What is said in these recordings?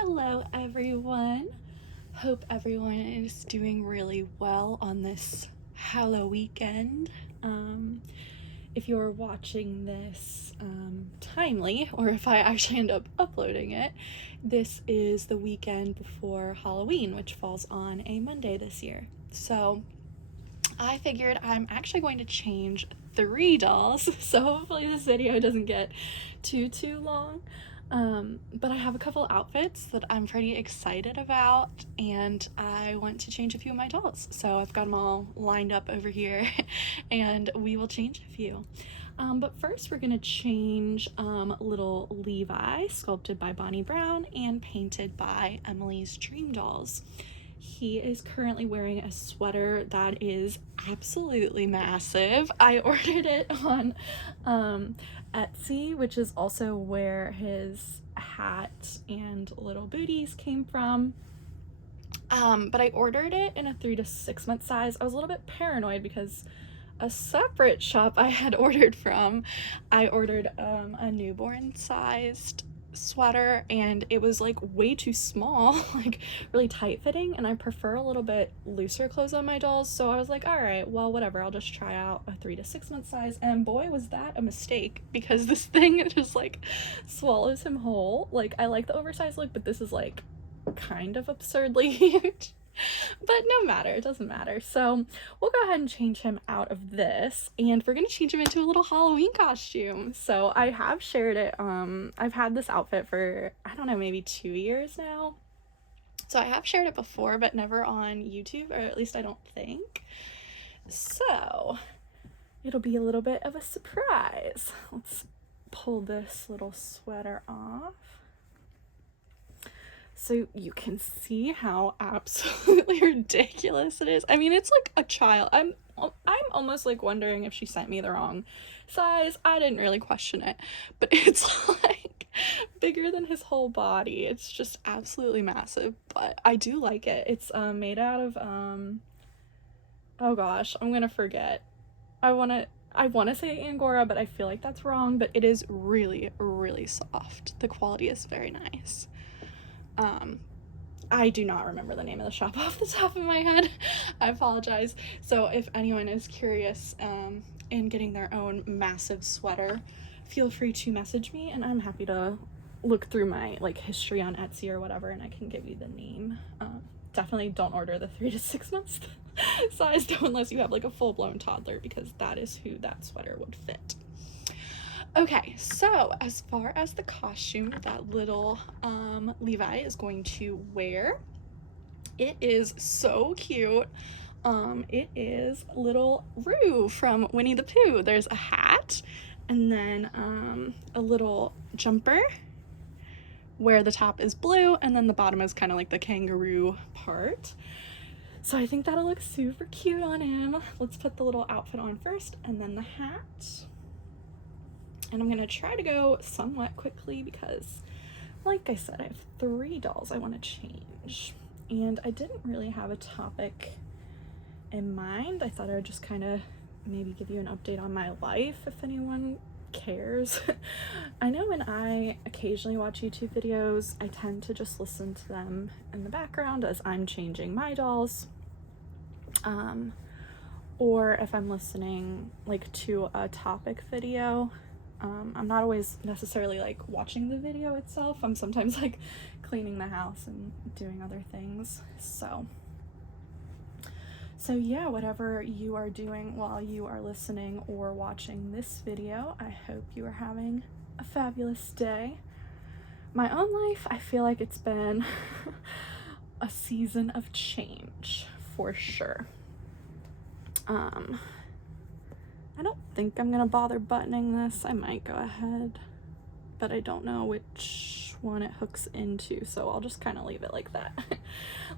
Hello everyone. Hope everyone is doing really well on this Halloween weekend. If you're watching this timely, or if I actually end up uploading it, this is the weekend before Halloween, which falls on a Monday this year. So I figured I'm actually going to change 3 dolls, so hopefully this video doesn't get too long. But I have a couple outfits that I'm pretty excited about, and I want to change a few of my dolls. So I've got them all lined up over here, and we will change a few. But first we're gonna change little Levi, sculpted by Bonnie Brown and painted by Emily's Dream Dolls. He is currently wearing a sweater that is absolutely massive. I ordered it on Etsy, which is also where his hat and little booties came from. But I ordered it in a 3 to 6 month size. I was a little bit paranoid because a separate shop I had ordered from, I ordered a newborn sized sweater, and it was like way too small, like really tight fitting, and I prefer a little bit looser clothes on my dolls. So I was like, all right, well, whatever, I'll just try out a 3 to 6 month size. And boy, was that a mistake, because this thing just like swallows him whole. Like, I like the oversized look, but this is like kind of absurdly huge. But no matter, it doesn't matter. So we'll go ahead and change him out of this, and we're gonna change him into a little Halloween costume. So I have shared it. I've had this outfit for, I don't know, maybe 2 years now. So I have shared it before, but never on YouTube, or at least I don't think. So it'll be a little bit of a surprise. Let's pull this little sweater off, so you can see how absolutely ridiculous it is. I mean, it's like a child. I'm almost like wondering if she sent me the wrong size. I didn't really question it, but it's like bigger than his whole body. It's just absolutely massive, but I do like it. It's made out of oh gosh, I'm gonna forget. I want to say Angora, but I feel like that's wrong. But it is really, really soft. The quality is very nice. I do not remember the name of the shop off the top of my head. I apologize. So if anyone is curious in getting their own massive sweater, feel free to message me, and I'm happy to look through my like history on Etsy or whatever, and I can give you the name. Definitely don't order the 3 to 6 months size though, unless you have like a full-blown toddler, because that is who that sweater would fit. Okay, so as far as the costume that little Levi is going to wear, it is so cute. It is little Roo from Winnie the Pooh. There's a hat, and then a little jumper where the top is blue, and then the bottom is kind of like the kangaroo part. So I think that'll look super cute on him. Let's put the little outfit on first, and then the hat. And I'm gonna try to go somewhat quickly because, like I said, I have 3 dolls I want to change, and I didn't really have a topic in mind. I thought I would just kind of maybe give you an update on my life if anyone cares. I know when I occasionally watch YouTube videos, I tend to just listen to them in the background as I'm changing my dolls, or if I'm listening like to a topic video. I'm not always necessarily like watching the video itself. I'm sometimes like cleaning the house and doing other things. So yeah, whatever you are doing while you are listening or watching this video, I hope you are having a fabulous day. My own life, I feel like it's been a season of change for sure. I don't think I'm gonna bother buttoning this. I might go ahead, but I don't know which one it hooks into, so I'll just kind of leave it like that.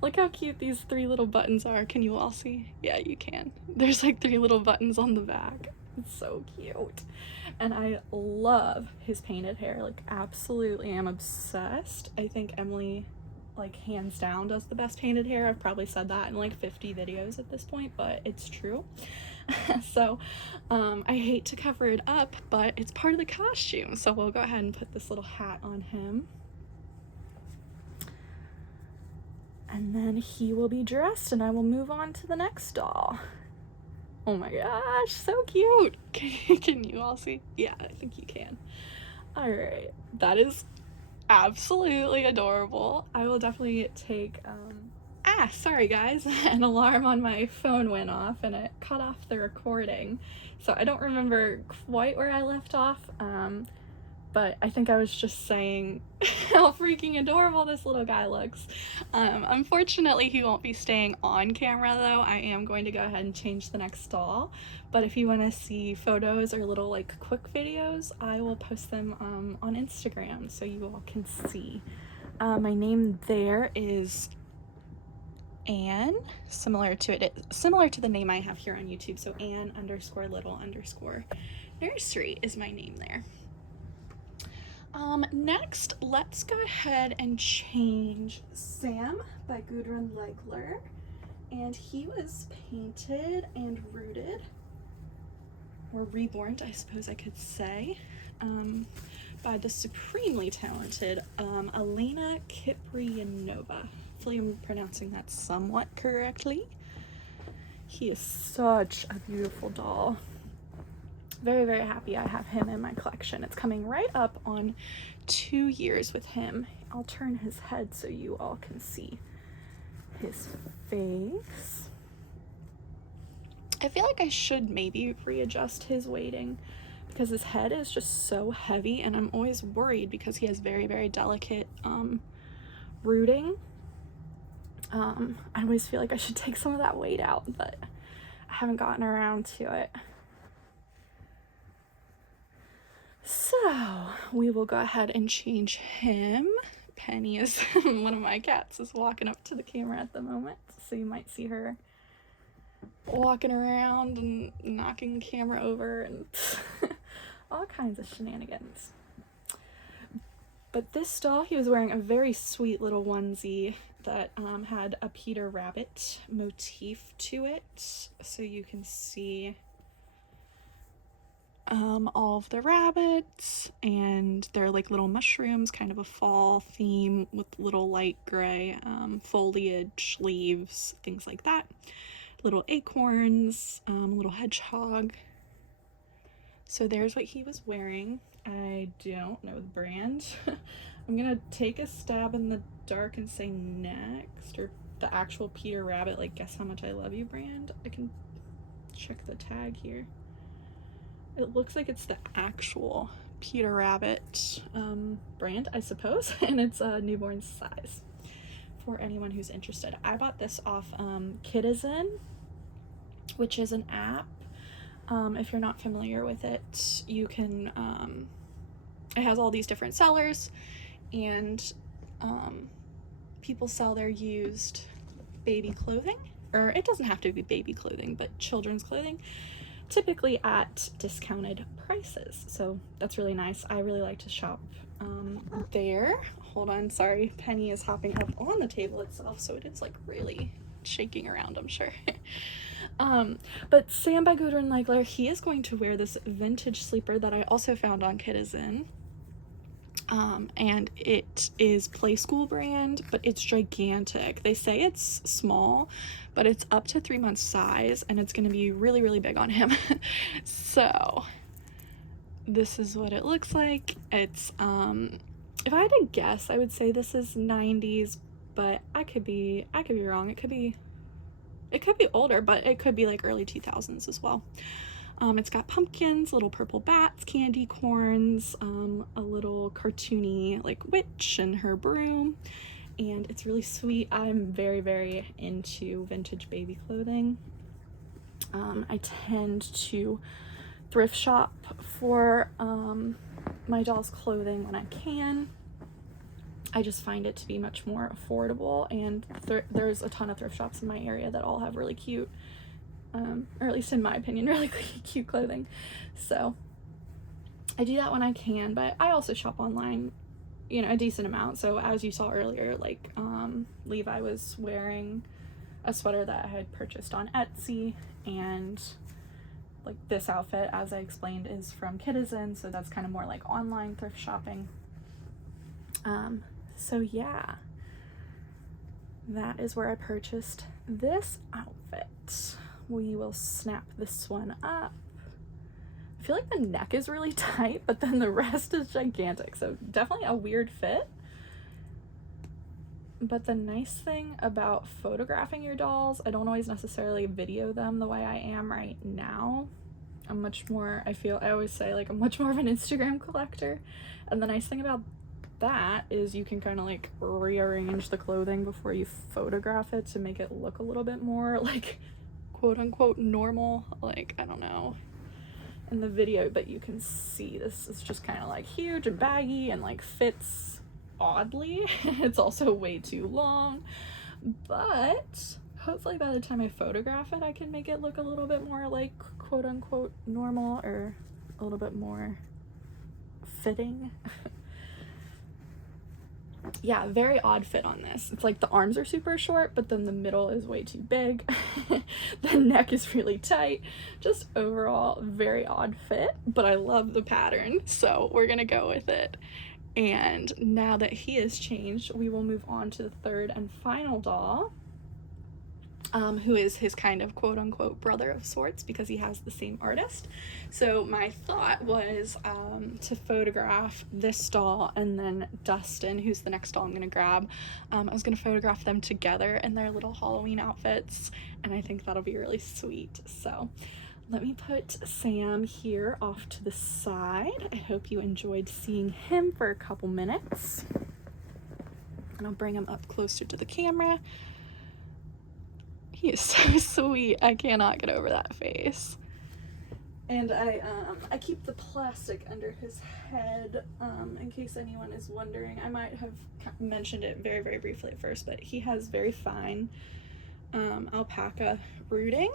Look how cute these 3 little buttons are. Can you all see? Yeah, you can. There's like 3 little buttons on the back. It's so cute. And I love his painted hair. Like, absolutely am obsessed. I think Emily, like, hands down does the best painted hair. I've probably said that in like 50 videos at this point, but it's true. So I hate to cover it up, but it's part of the costume, so we'll go ahead and put this little hat on him. And then he will be dressed and I will move on to the next doll. Oh my gosh, so cute. Can you all see? Yeah, I think you can. All right, that is absolutely adorable. I will definitely take, sorry guys, an alarm on my phone went off and it cut off the recording. So I don't remember quite where I left off, but I think I was just saying how freaking adorable this little guy looks. Unfortunately, he won't be staying on camera though. I am going to go ahead and change the next doll, but if you want to see photos or little like quick videos, I will post them on Instagram so you all can see. My name there is Anne, similar to the name I have here on YouTube. So Ann_little_nursery is my name there. Next, let's go ahead and change Sam by Gudrun Legler. And he was painted and rooted, or reborn, I suppose I could say, by the supremely talented Elena Kiprianova. Hopefully I'm pronouncing that somewhat correctly. He is such a beautiful doll. Very, very happy I have him in my collection. It's coming right up on 2 years with him. I'll turn his head so you all can see his face. I feel like I should maybe readjust his weighting because his head is just so heavy, and I'm always worried because he has very, very delicate rooting. I always feel like I should take some of that weight out, but I haven't gotten around to it. So we will go ahead and change him. Penny is one of my cats is walking up to the camera at the moment, so you might see her walking around and knocking the camera over and all kinds of shenanigans. But this doll, he was wearing a very sweet little onesie that had a Peter Rabbit motif to it, so you can see all of the rabbits, and they're like little mushrooms, kind of a fall theme with little light gray foliage, leaves, things like that. Little acorns, little hedgehog. So there's what he was wearing. I don't know the brand. I'm gonna take a stab in the dark and say Next, or the actual Peter Rabbit, like Guess How Much I Love You brand. I can check the tag here. It looks like it's the actual Peter Rabbit brand, I suppose, and it's a newborn size for anyone who's interested. I bought this off Kitizen, which is an app. If you're not familiar with it, you can, it has all these different sellers, and people sell their used baby clothing, or it doesn't have to be baby clothing, but children's clothing, typically at discounted prices. So that's really nice. I really like to shop there. Hold on, sorry, Penny is hopping up on the table itself, so it is like really shaking around, I'm sure. But Sam by Gudrun Legler, he is going to wear this vintage sleeper that I also found on Kitizen. And it is Play School brand, but it's gigantic. They say it's small, but it's up to 3 months size, and it's going to be really, really big on him. So this is what it looks like. It's, if I had to guess, I would say this is 90s, but I could be wrong. It could be older, but it could be like early 2000s as well. It's got pumpkins, little purple bats, candy corns, a little cartoony like witch and her broom, and it's really sweet. I'm very, very into vintage baby clothing. I tend to thrift shop for my doll's clothing when I can. I just find it to be much more affordable, and there's a ton of thrift shops in my area that all have really cute, or at least in my opinion, really cute clothing. So I do that when I can, but I also shop online, you know, a decent amount. So as you saw earlier, like Levi was wearing a sweater that I had purchased on Etsy, and like this outfit, as I explained, is from Kitizen, so that's kind of more like online thrift shopping. So yeah, that is where I purchased this outfit. We will snap this one up. I feel like the neck is really tight, but then the rest is gigantic, so definitely a weird fit. But the nice thing about photographing your dolls, I don't always necessarily video them the way I am right now. I'm much more, I always say, like, I'm much more of an Instagram collector. And the nice thing about that is you can kind of like rearrange the clothing before you photograph it to make it look a little bit more like quote unquote normal. Like, I don't know, in the video, but you can see this is just kind of like huge and baggy and like fits oddly. It's also way too long, but hopefully by the time I photograph it I can make it look a little bit more like quote unquote normal, or a little bit more fitting. Yeah, very odd fit on this. It's like the arms are super short, but then the middle is way too big. The neck is really tight. Just overall very odd fit, but I love the pattern, so we're gonna go with it. And now that he has changed, we will move on to the third and final doll, who is his kind of quote unquote brother of sorts because he has the same artist. So my thought was to photograph this doll and then Dustin, who's the next doll I'm gonna grab. I was gonna photograph them together in their little Halloween outfits, and I think that'll be really sweet. So let me put Sam here off to the side. I hope you enjoyed seeing him for a couple minutes. And I'll bring him up closer to the camera. He is so sweet. I cannot get over that face. And I keep the plastic under his head, in case anyone is wondering. I might have mentioned it very, very briefly at first, but he has very fine alpaca rooting.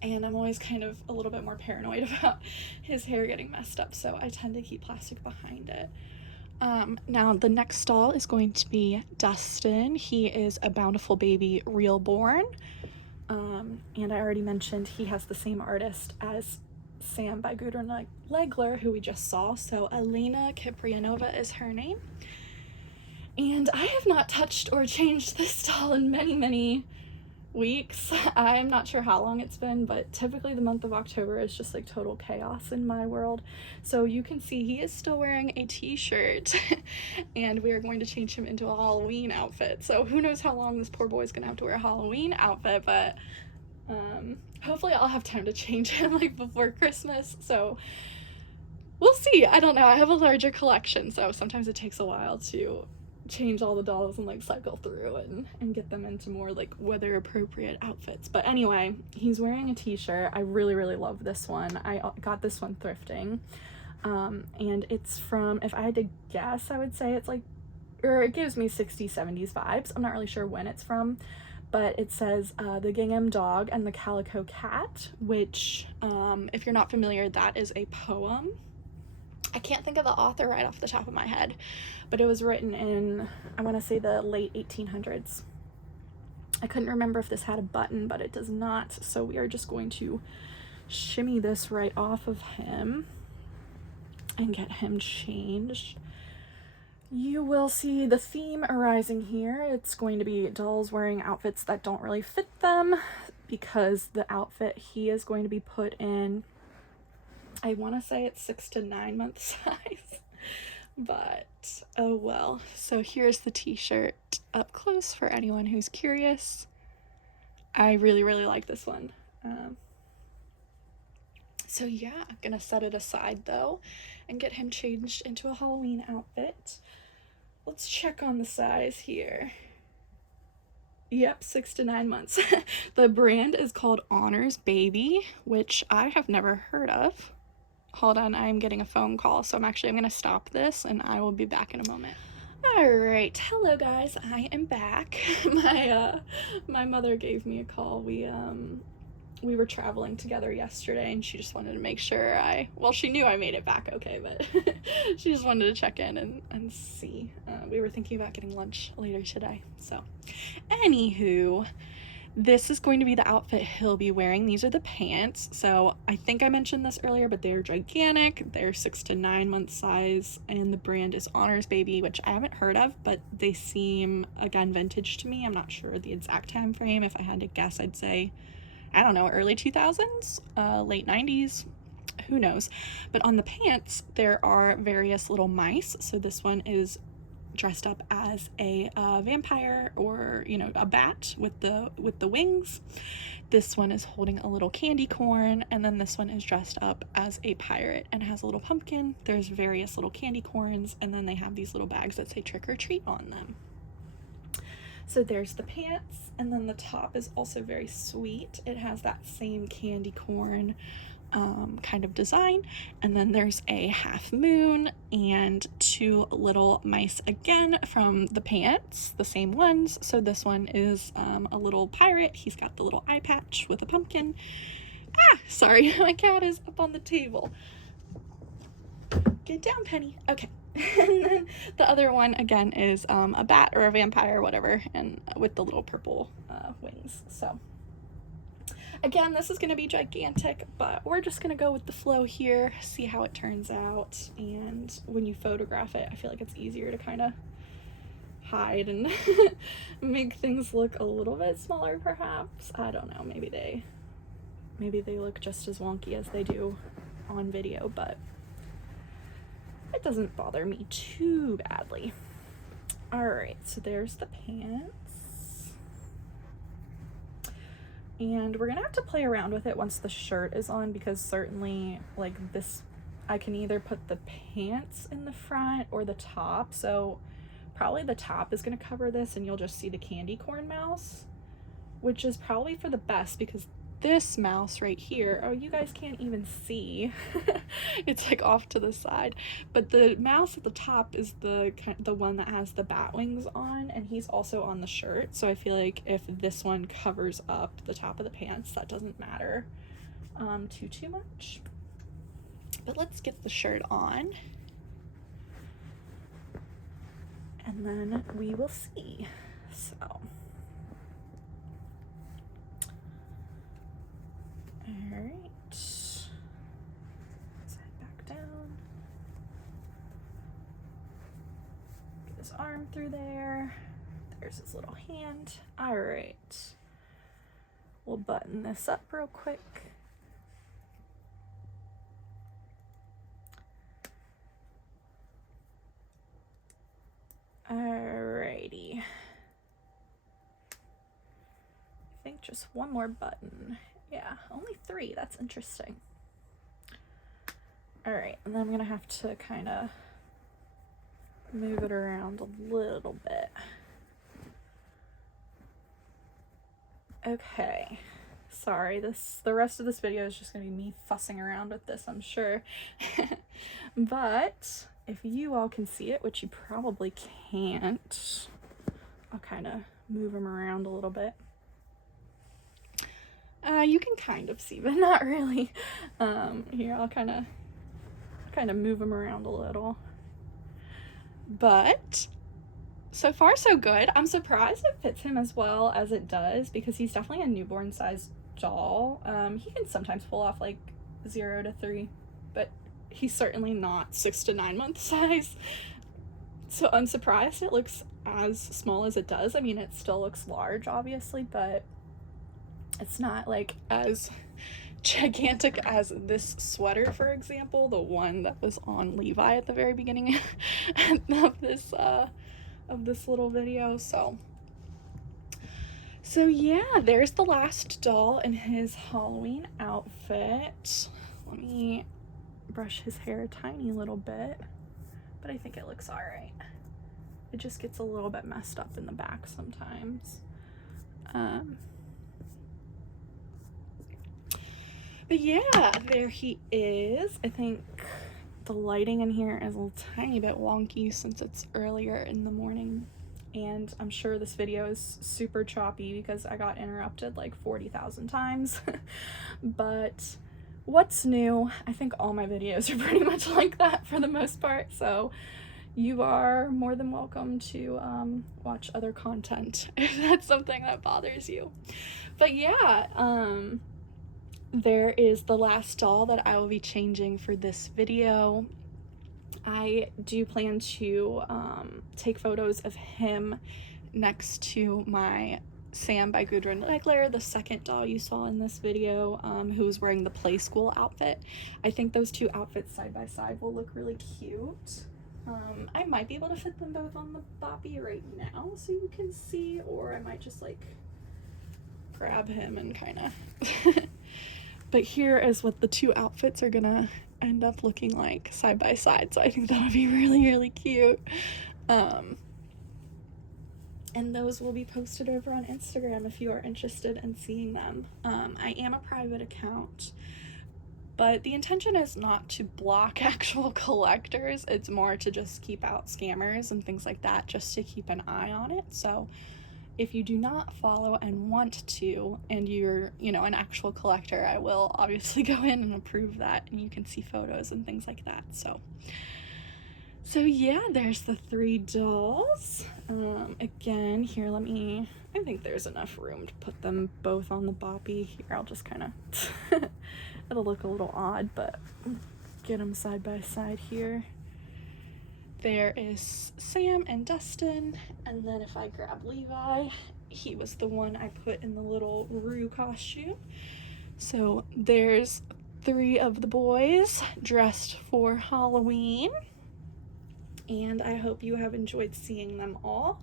And I'm always kind of a little bit more paranoid about his hair getting messed up, so I tend to keep plastic behind it. Now the next doll is going to be Dustin. He is a Bountiful Baby Real Born. And I already mentioned he has the same artist as Sam by Gudrun Legler, who we just saw. So Elena Kiprianova is her name. And I have not touched or changed this doll in many, many weeks. I'm not sure how long it's been, but typically the month of October is just like total chaos in my world. So you can see he is still wearing a t-shirt and we are going to change him into a Halloween outfit. So who knows how long this poor boy is gonna have to wear a Halloween outfit, but hopefully I'll have time to change him like before Christmas. So we'll see. I don't know. I have a larger collection, so sometimes it takes a while to change all the dolls and like cycle through and get them into more like weather appropriate outfits. But anyway, he's wearing a t-shirt. I really, really love this one. I got this one thrifting, and it's from, if I had to guess, I would say it's like, or it gives me 60s 70s vibes. I'm not really sure when it's from, but it says the Gingham Dog and the Calico Cat, which if you're not familiar, that is a poem. I can't think of the author right off the top of my head, but it was written in, I want to say, the late 1800s. I couldn't remember if this had a button, but it does not, so we are just going to shimmy this right off of him and get him changed. You will see the theme arising here. It's going to be dolls wearing outfits that don't really fit them, because the outfit he is going to be put in, I want to say it's 6 to 9 month size, but oh well. So here's the t-shirt up close for anyone who's curious. I really, really like this one. So yeah, I'm gonna set it aside though and get him changed into a Halloween outfit. Let's check on the size here. Yep, 6 to 9 months. The brand is called Honors Baby, which I have never heard of. Hold on, I'm getting a phone call, so I'm gonna stop this and I will be back in a moment. All right, hello guys, I am back. My mother gave me a call. We were traveling together yesterday and she just wanted to make sure well, she knew I made it back okay, but she just wanted to check in and see. We were thinking about getting lunch later today. So anywho, This is going to be the outfit he'll be wearing. These are the pants. So I think I mentioned this earlier, but they're gigantic. They're 6 to 9 month size, and the brand is Honors Baby, which I haven't heard of, but they seem, again, vintage to me. I'm not sure the exact time frame. If I had to guess, I'd say, I don't know, early 2000s, late 90s, who knows. But on the pants, there are various little mice. So this one is dressed up as a vampire, or you know, a bat with the wings. This one is holding a little candy corn, and then this one is dressed up as a pirate and has a little pumpkin. There's various little candy corns, and then they have these little bags that say trick or treat on them. So there's the pants, and then the top is also very sweet. It has that same candy corn kind of design, and then there's a half moon and 2 little mice again from the pants, the same ones. So this one is a little pirate. He's got the little eye patch with a pumpkin. Sorry, my cat is up on the table. Get down, Penny. Okay. And then the other one again is a bat or a vampire or whatever, and with the little purple wings. So again, this is going to be gigantic, but we're just going to go with the flow here, see how it turns out. And when you photograph it, I feel like it's easier to kind of hide and make things look a little bit smaller, perhaps. I don't know, maybe they look just as wonky as they do on video, but it doesn't bother me too badly. All right, so there's the pants. And we're gonna have to play around with it once the shirt is on, because certainly like this, I can either put the pants in the front or the top. So probably the top is gonna cover this, and you'll just see the candy corn mouse, which is probably for the best, because this mouse right here, oh, you guys can't even see. It's like off to the side, but the mouse at the top is the one that has the bat wings on, and he's also on the shirt. So I feel like if this one covers up the top of the pants, that doesn't matter too much. But let's get the shirt on, and then we will see. So all right, let's head back down. Get his arm through there. There's his little hand. All right, we'll button this up real quick. Alrighty. I think just one more button. Yeah, only 3. That's interesting. All right, and then I'm gonna have to kind of move it around a little bit. Okay, sorry, the rest of this video is just gonna be me fussing around with this, I'm sure. But if you all can see it, which you probably can't, I'll kind of move them around a little bit. You can kind of see, but not really. Here, I'll kind of move him around a little. But so far so good. I'm surprised it fits him as well as it does, because he's definitely a newborn size doll. He can sometimes pull off like 0 to 3, but he's certainly not 6 to 9 month size. So I'm surprised it looks as small as it does. I mean, it still looks large, obviously, but it's not like as gigantic as this sweater, for example, the one that was on Levi at the very beginning of this little video. So yeah, there's the last doll in his Halloween outfit. Let me brush his hair a tiny little bit, but I think it looks all right. It just gets a little bit messed up in the back sometimes. But yeah, there he is. I think the lighting in here is a little tiny bit wonky since it's earlier in the morning, and I'm sure this video is super choppy because I got interrupted like 40,000 times. But what's new? I think all my videos are pretty much like that for the most part. So you are more than welcome to watch other content if that's something that bothers you. But yeah, there is the last doll that I will be changing for this video. I do plan to take photos of him next to my Sam by Gudrun Legler, the second doll you saw in this video, who was wearing the play school outfit. I think those two outfits side by side will look really cute. I might be able to fit them both on the boppy right now so you can see, or I might just like grab him and kind of but here is what the two outfits are gonna end up looking like side by side, so I think that'll be really cute. And those will be posted over on Instagram if you are interested in seeing them. I am a private account, but the intention is not to block actual collectors. It's more to just keep out scammers and things like that, just to keep an eye on it. So if you do not follow and want to, and you're, you know, an actual collector, I will obviously go in and approve that, and you can see photos and things like that. So yeah, there's the three dolls. Again, here, I think there's enough room to put them both on the boppy. Here, I'll just kind of, it'll look a little odd, but get them side by side here. There is Sam and Dustin, and then if I grab Levi, he was the one I put in the little Rue costume. So there's three of the boys dressed for Halloween, and I hope you have enjoyed seeing them all,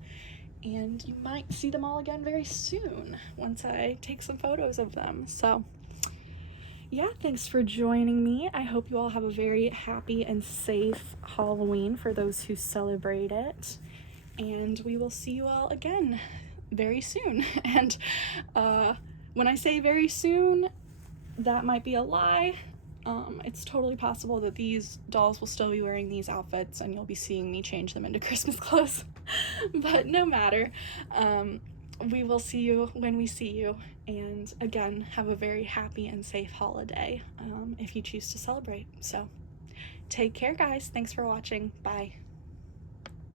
and you might see them all again very soon once I take some photos of them. So yeah, thanks for joining me. I hope you all have a very happy and safe Halloween for those who celebrate it, and we will see you all again very soon. And when I say very soon, that might be a lie. It's totally possible that these dolls will still be wearing these outfits and you'll be seeing me change them into Christmas clothes. But no matter, we will see you when we see you, and again, have a very happy and safe holiday if you choose to celebrate. So take care, guys. Thanks for watching. Bye.